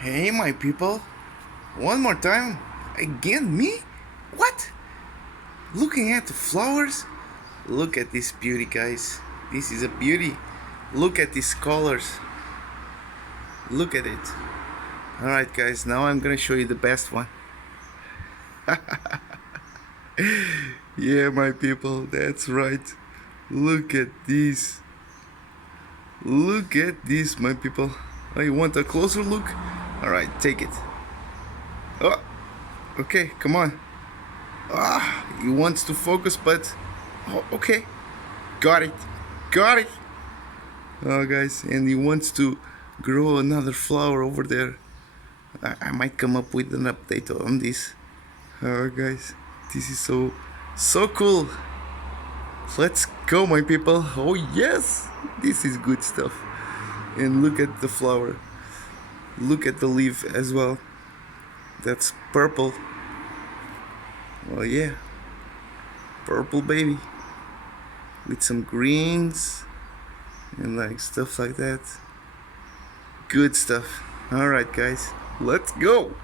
Hey, my people. One more time. Again, me? What? Looking at the flowers? Look at this beauty, guys. This is a beauty. Look at these colors. Look at it. Alright, guys, now I'm gonna show you the best one. Yeah, my people, that's right. Look at this. Look at this, my people. Oh, you want a closer look? Alright, take it. Oh, okay, come on. He wants to focus, but oh, okay, got it. Oh, guys, and he wants to grow another flower over there. I might come up with an update on this. Oh, guys, this is so cool. Let's go, my people. Oh yes, this is good stuff. And look at the flower. Look at the leaf as well. That's purple. Oh yeah, purple baby, with some greens and like stuff like that. Good stuff. Alright, guys, let's go.